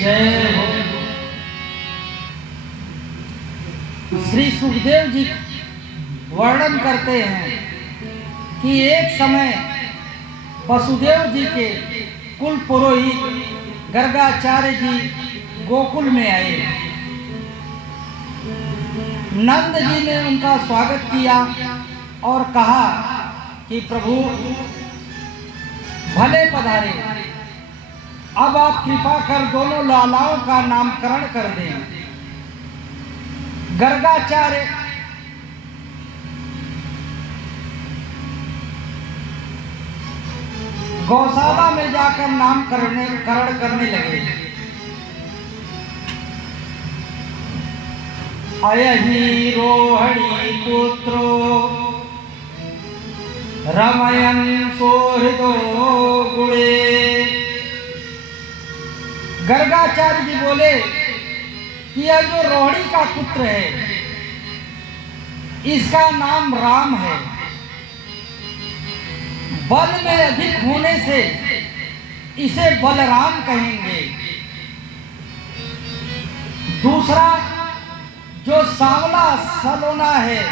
जय हो। श्री सुखदेव जी वर्णन करते हैं कि एक समय वसुदेव जी के कुल पुरोहित गर्गाचार्य जी गोकुल में आए। नंद जी ने उनका स्वागत किया और कहा कि प्रभु भले पधारे, अब आप कृपा कर दोनों लालाओं का नामकरण कर दें। गर्गाचार्य गौशाला में जाकर नामकरण करने लगे। अयहि रोहिणी पुत्रो रमयन् सोहृदो गुणे। गर्गाचार्य जी बोले कि यह जो रोहिणी का पुत्र है, इसका नाम राम है। बल में अधिक होने से इसे बलराम कहेंगे। दूसरा जो सांवला सलोना है,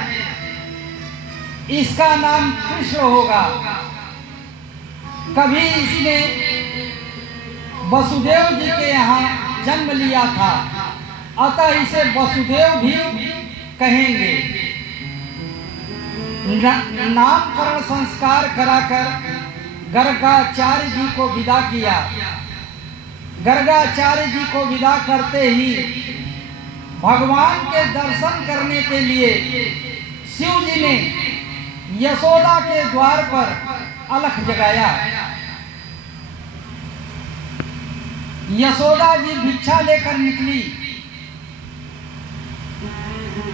इसका नाम कृष्ण होगा। कभी इसने वसुदेव जी के यहाँ जन्म लिया था, अतः इसे वसुदेव भी कहेंगे। नामकरण संस्कार कराकर गर्गाचार्य जी को विदा किया। गर्गाचार्य जी को विदा करते ही भगवान के दर्शन करने के लिए शिव जी ने यशोदा के द्वार पर अलख जगाया। यशोदा जी भिक्षा लेकर निकली।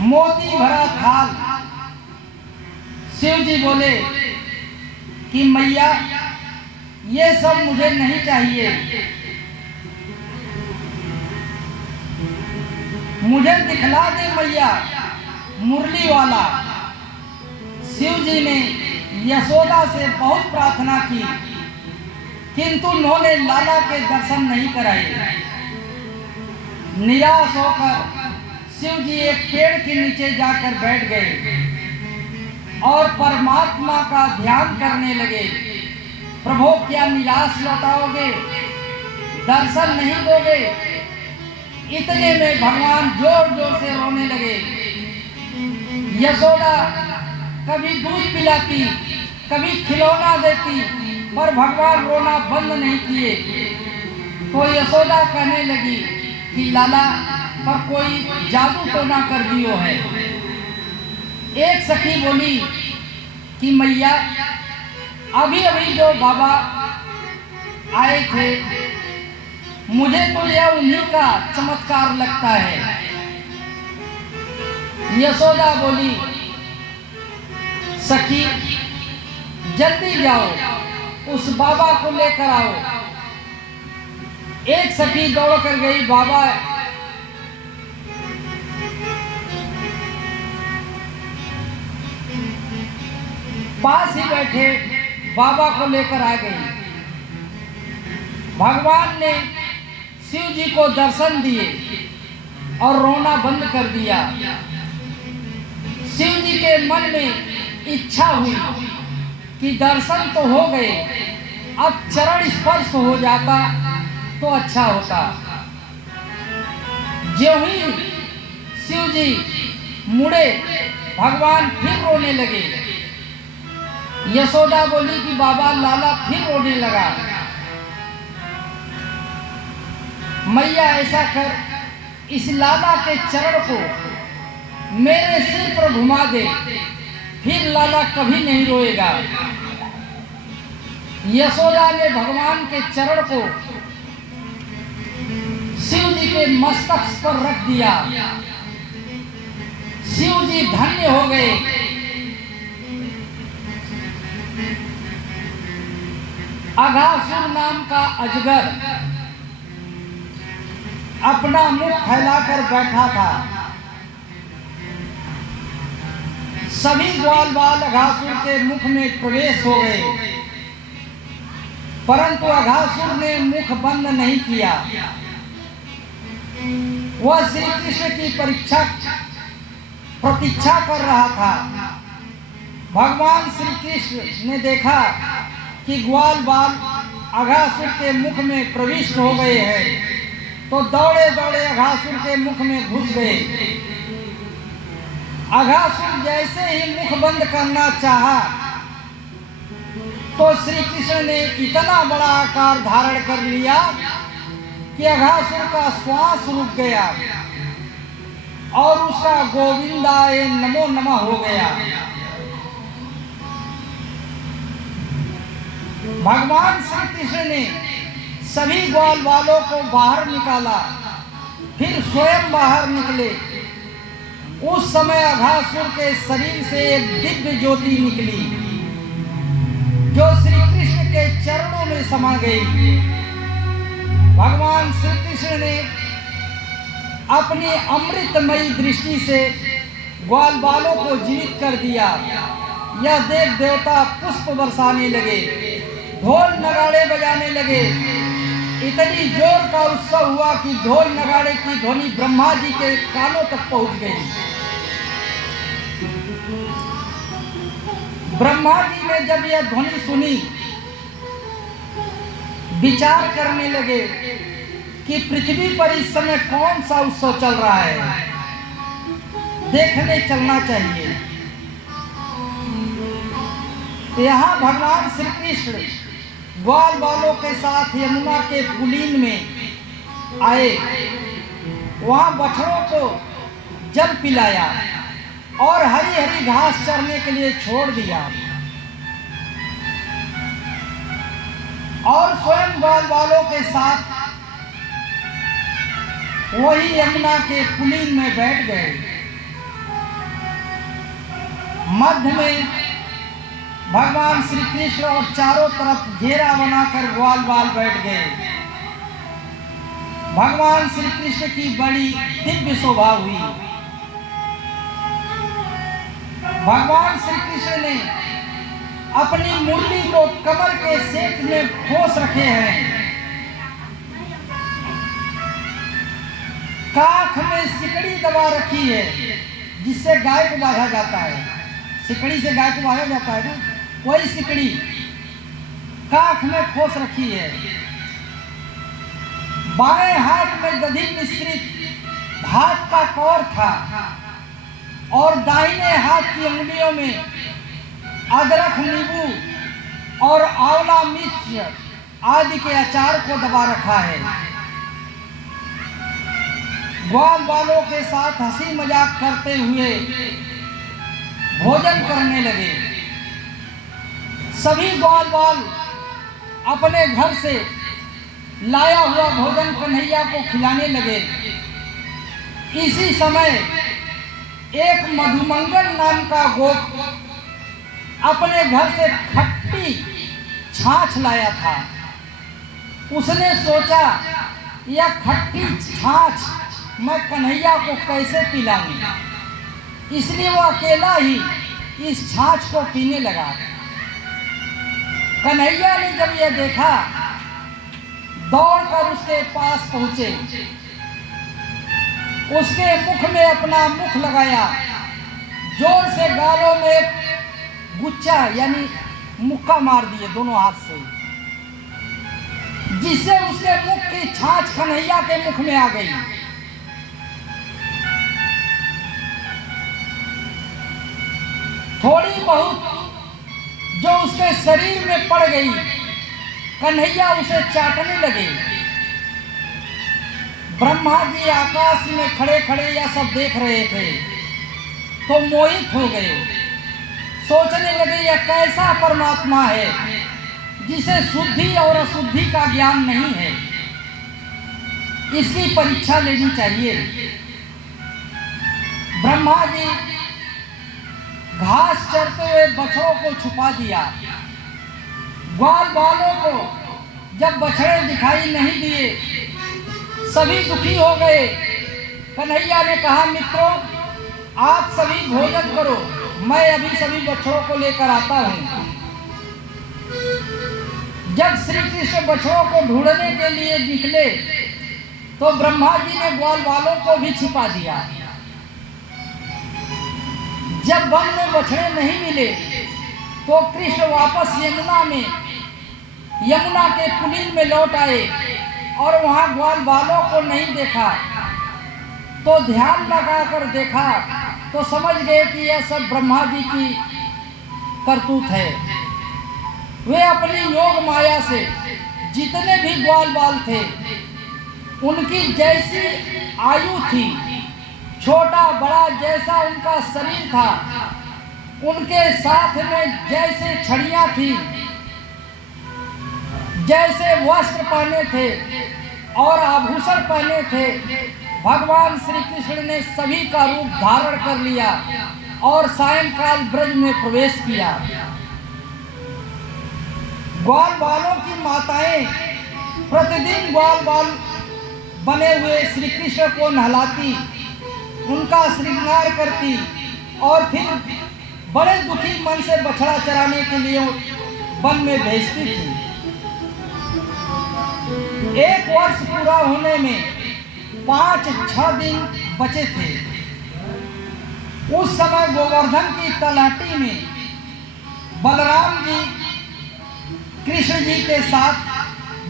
मोती भरा थाल। शिव जी बोले कि मैया, ये सब मुझे नहीं चाहिए, मुझे दिखला दे मैया मुरली वाला। शिव जी ने यशोदा से बहुत प्रार्थना की, किंतु उन्होंने लाला के दर्शन नहीं कराए। निराश होकर शिव जी एक पेड़ के नीचे जाकर बैठ गए और परमात्मा का ध्यान करने लगे। प्रभु, क्या निराश लौटाओगे, दर्शन नहीं दोगे? इतने में भगवान जोर जोर से रोने लगे। यशोदा कभी दूध पिलाती, कभी खिलौना देती, पर भगवान रोना बंद नहीं किए। तो यशोदा कहने लगी कि लाला पर कोई जादू टोना कर दियो है। एक सखी बोली कि मैया, अभी अभी जो बाबा आए थे, मुझे तो यह उन्हीं का चमत्कार लगता है। यशोदा बोली, सखी जल्दी जाओ, उस बाबा को लेकर आओ। एक सखी दौड़ कर गई। बाबा पास ही बैठे बाबा को लेकर आ गई। भगवान ने शिव जी को दर्शन दिए और रोना बंद कर दिया। शिव जी के मन में इच्छा हुई कि दर्शन तो हो गए, अब चरण स्पर्श हो जाता तो अच्छा होता। ज्यों ही शिव जी मुड़े, भगवान फिर रोने लगे। यशोदा बोली कि बाबा, लाला फिर रोने लगा। मैया, ऐसा कर, इस लाला के चरण को मेरे सिर पर घुमा दे, फिर लाला कभी नहीं रोएगा। यशोदा ने भगवान के चरण को शिव जी के मस्तक पर रख दिया। शिव जी धन्य हो गए। अघासुर नाम का अजगर अपना मुख फैलाकर बैठा था। सभी ग्वाल बाल अघासुर के मुख में प्रवेश हो गए, परंतु अघासुर ने मुख बंद नहीं किया। वह श्री कृष्ण की प्रतीक्षा कर रहा था। भगवान श्री कृष्ण ने देखा कि ग्वाल बाल अघासुर के मुख में प्रविष्ट हो गए हैं, तो दौड़े दौड़े अघासुर के मुख में घुस गए। अघासुर जैसे ही मुख बंद करना चाहा, तो श्री कृष्ण ने इतना बड़ा आकार धारण कर लिया कि अघासुर का श्वास रुक गया और उसका गोविंदाय नमो नमः हो गया। भगवान श्री कृष्ण ने सभी ग्वाल बालों को बाहर निकाला, फिर स्वयं बाहर निकले। उस समय अघासुर के शरीर से एक दिव्य ज्योति निकली, जो श्री कृष्ण के चरणों में समा गई। भगवान श्री कृष्ण ने अपनी अमृतमयी दृष्टि से ग्वाल बालों को जीवित कर दिया। यह देव देवता पुष्प बरसाने लगे, ढोल नगाड़े बजाने लगे। इतनी जोर का उत्सव हुआ कि ढोल नगाड़े की ध्वनि ब्रह्मा जी के कानों तक पहुंच गई। ब्रह्मा जी ने जब यह ध्वनि सुनी, विचार करने लगे कि पृथ्वी पर इस समय कौन सा उत्सव चल रहा है, देखने चलना चाहिए। यहाँ भगवान श्री कृष्ण ग्वाल बालों के साथ यमुना के पुलीन में आए। वहाँ बछड़ों को जल पिलाया और हरी हरी घास चरने के लिए छोड़ दिया, और स्वयं ग्वाल बालों के साथ वही यमुना के पुलीन में बैठ गए। मध्य में भगवान श्री कृष्ण और चारों तरफ घेरा बनाकर ग्वाल बाल बैठ गए। भगवान श्री कृष्ण की बड़ी दिव्य शोभा हुई। भगवान श्री कृष्ण ने अपनी मुरली को कमर के सेक में खोस रखे हैं। काख में सिकड़ी दबा रखी है, जिससे गाय को बांधा जाता है। सिकड़ी से गाय को बांधा जाता है ना, वही सिकड़ी काख में खोस रखी है। बाएं हाथ में दधि मिश्रित भात का कौर था और दाहिने हाथ की उंगलियों में अदरक, नींबू और आंवला मिर्च आदि के अचार को दबा रखा है। ग्वाल बालों के साथ हंसी मजाक करते हुए भोजन करने लगे। सभी ग्वाल बाल अपने घर से लाया हुआ भोजन कन्हैया को खिलाने लगे। इसी समय एक मधुमंगल नाम का गोप अपने घर से खट्टी छाछ लाया था। उसने सोचा, यह खट्टी छाछ मैं कन्हैया को कैसे पिलाऊं, इसलिए वो अकेला ही इस छाछ को पीने लगा। कन्हैया ने जब यह देखा, दौड़कर उसके पास पहुंचे, उसके मुख में अपना मुख लगाया, जोर से गालों में गुच्चा यानी मुक्का मार दिए दोनों हाथ से, जिससे उसके मुख की छाछ कन्हैया के मुख में आ गई। थोड़ी बहुत जो उसके शरीर में पड़ गई, कन्हैया उसे चाटने लगे। ब्रह्मा जी आकाश में खड़े खड़े यह सब देख रहे थे, तो मोहित हो गए। सोचने लगे, यह कैसा परमात्मा है जिसे शुद्धि और अशुद्धि का ज्ञान नहीं है, इसकी परीक्षा लेनी चाहिए। ब्रह्मा जी घास चरते हुए बछड़ों को छुपा दिया। ग्वाल बालों को जब बछड़े दिखाई नहीं दिए, सभी दुखी हो गए। कन्हैया ने कहा, मित्रों आप सभी भोजन करो, मैं अभी सभी बछड़ों को लेकर आता हूँ। जब श्री कृष्ण बछड़ों को ढूंढने के लिए निकले, तो ब्रह्मा जी ने ग्वाल बालों को भी छिपा दिया। जब वन में बछड़े नहीं मिले तो कृष्ण वापस यमुना के कुलीन में लौट आए और वहां ग्वाल बालों को नहीं देखा। तो ध्यान लगाकर देखा तो समझ गए कि यह सब ब्रह्मा जी की करतूत है। वे अपनी योग माया से जितने भी ग्वाल बाल थे, उनकी जैसी आयु थी, छोटा बड़ा जैसा उनका शरीर था, उनके साथ में जैसे छड़ियां थी, जैसे वस्त्र पहने थे और आभूषण पहने थे, भगवान श्री कृष्ण ने सभी का रूप धारण कर लिया और सायंकाल ब्रज में प्रवेश किया। ग्वाल बालों की माताएं प्रतिदिन ग्वाल बाल बने हुए श्री कृष्ण को नहलाती, उनका श्रृंगार करती और फिर बड़े दुखी मन से बछड़ा चराने के लिए वन में भेजती थी। 1 वर्ष पूरा होने में 5-6 दिन बचे थे। उस समय गोवर्धन की तलहटी में बलराम जी कृष्ण जी के साथ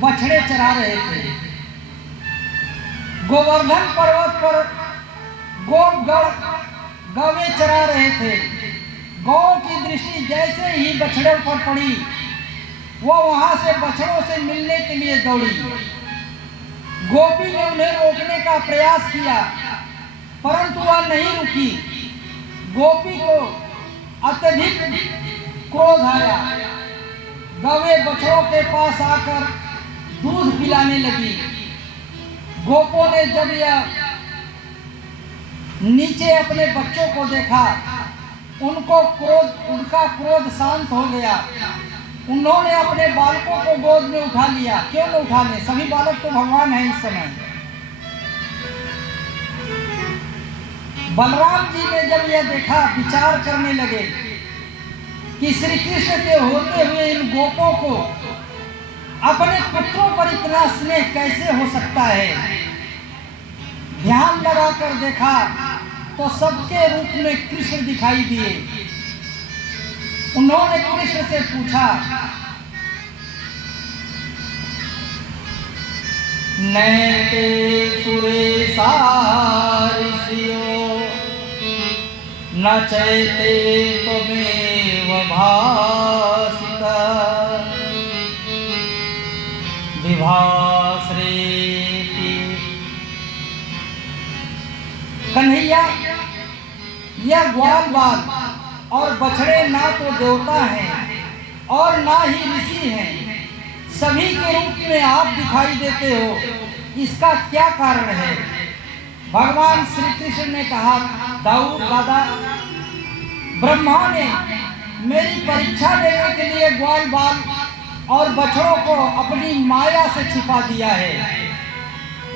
बछड़े चरा रहे थे। गोवर्धन पर्वत पर गौवे चरा रहे थे। गौ की दृष्टि जैसे ही बछड़ों पर पड़ी, वो वहां से बछड़ों से मिलने के लिए दौड़ी। गोपी ने उन्हें रोकने का प्रयास किया, परंतु वह नहीं रुकी। गोपी को अत्यधिक क्रोध आया। गौवे बछड़ों के पास आकर दूध पिलाने लगी। गोपों ने जब यह नीचे अपने बच्चों को देखा, उनका क्रोध शांत हो गया। उन्होंने अपने बालकों को गोद में उठा लिया। क्यों न उठा ले, सभी बालक तो भगवान हैं इस समय। बलराम जी ने जब यह देखा, विचार करने लगे कि श्री कृष्ण के होते हुए इन गोपों को अपने पुत्रों पर इतना स्नेह कैसे हो सकता है। ध्यान लगाकर देखा तो सबके रूप में कृष्ण दिखाई दिए। उन्होंने कृष्ण से पूछा, नैते सुरेशा ऋषियो न चैते त्वमेव भासिता विभाश्रेति। कन्हैया, यह ग्वाल बाल और बछड़े ना तो देवता हैं और ना ही ऋषि हैं, सभी के रूप में आप दिखाई देते हो, इसका क्या कारण है। भगवान श्री कृष्ण ने कहा, दादा, ब्रह्मा ने मेरी परीक्षा लेने के लिए ग्वाल बाल और बछड़ों को अपनी माया से छिपा दिया है,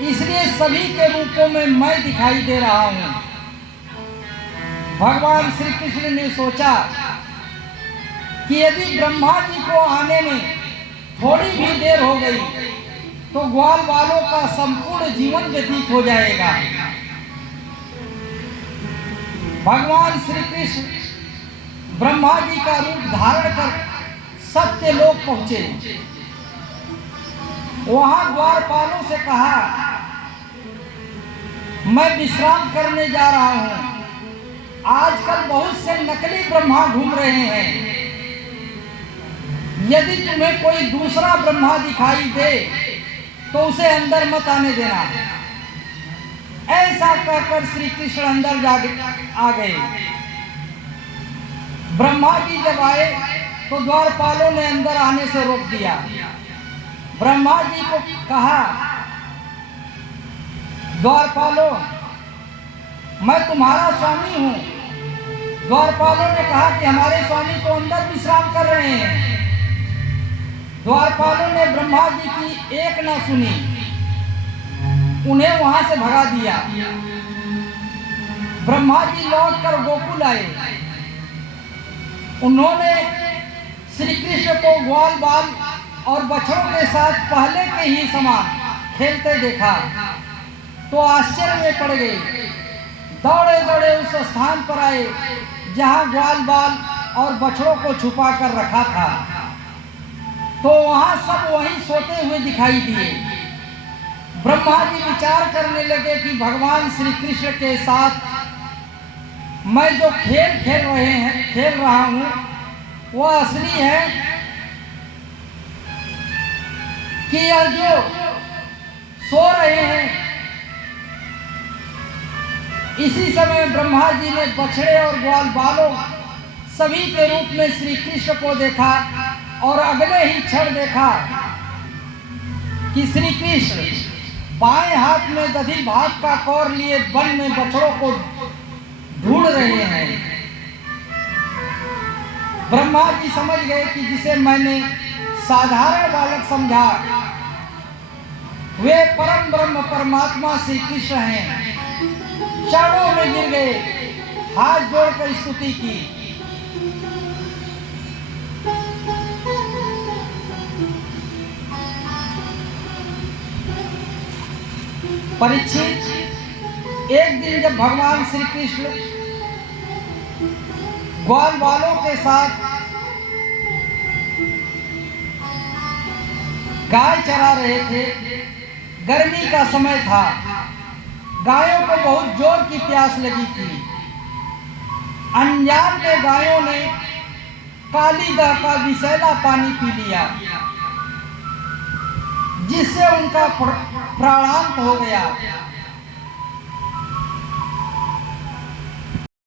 इसलिए सभी के रूपों में मैं दिखाई दे रहा हूँ। भगवान श्री कृष्ण ने सोचा कि यदि ब्रह्मा जी को आने में थोड़ी भी देर हो गई तो ग्वाल बालों का संपूर्ण जीवन व्यतीत हो जाएगा। भगवान श्री कृष्ण ब्रह्मा जी का रूप धारण कर सत्यलोक पहुंचे। वहां द्वारपालों से कहा, मैं विश्राम करने जा रहा हूं। आजकल बहुत से नकली ब्रह्मा घूम रहे हैं, यदि तुम्हें कोई दूसरा ब्रह्मा दिखाई दे तो उसे अंदर मत आने देना। ऐसा कहकर श्री कृष्ण अंदर आ गए। ब्रह्मा जी जब आए तो द्वारपालों ने अंदर आने से रोक दिया। ब्रह्मा जी को कहा, द्वारपालों, मैं तुम्हारा स्वामी हूं। द्वारपालों ने कहा कि हमारे स्वामी तो अंदर विश्राम कर रहे हैं। द्वारपालों ने ब्रह्मा जी की एक न सुनी, उन्हें वहां से भगा दिया। ब्रह्मा जी लौटकर गोकुल आए। उन्होंने श्री कृष्ण को ग्वाल बाल और बछड़ों के साथ पहले के ही समान खेलते देखा। तो आश्चर्य में पड़ गए। दौड़े दौड़े उस स्थान पर आए जहां ग्वाल बाल और बछड़ों को छुपा कर रखा था। तो वहां सब वहीं सोते हुए दिखाई दिए। ब्रह्मा जी विचार करने लगे कि भगवान श्री कृष्ण के साथ मैं जो खेल रहा हूं वह असली है कि यह जो सो रहे हैं। इसी समय ब्रह्मा जी ने बछड़े और ग्वाल बालों सभी के रूप में श्री कृष्ण को देखा और अगले ही क्षण देखा कि श्री कृष्ण बाएं हाथ में दधी भात का कौर लिए वन में बछड़ों को ढूंढ रहे हैं। ब्रह्मा जी समझ गए कि जिसे मैंने साधारण बालक समझा वे परम ब्रह्म परमात्मा श्री कृष्ण हैं। चरणों में गिर गए, हाथ जोड़कर स्तुति की। परीक्षित, एक दिन जब भगवान श्री कृष्ण ग्वाल बालों के साथ गाय चरा रहे थे, गर्मी का समय था, गायों को बहुत जोर की प्यास लगी थी। अनजान में गायों ने काली गाय का विषैला पानी पी लिया, जिससे उनका प्राणांत हो गया।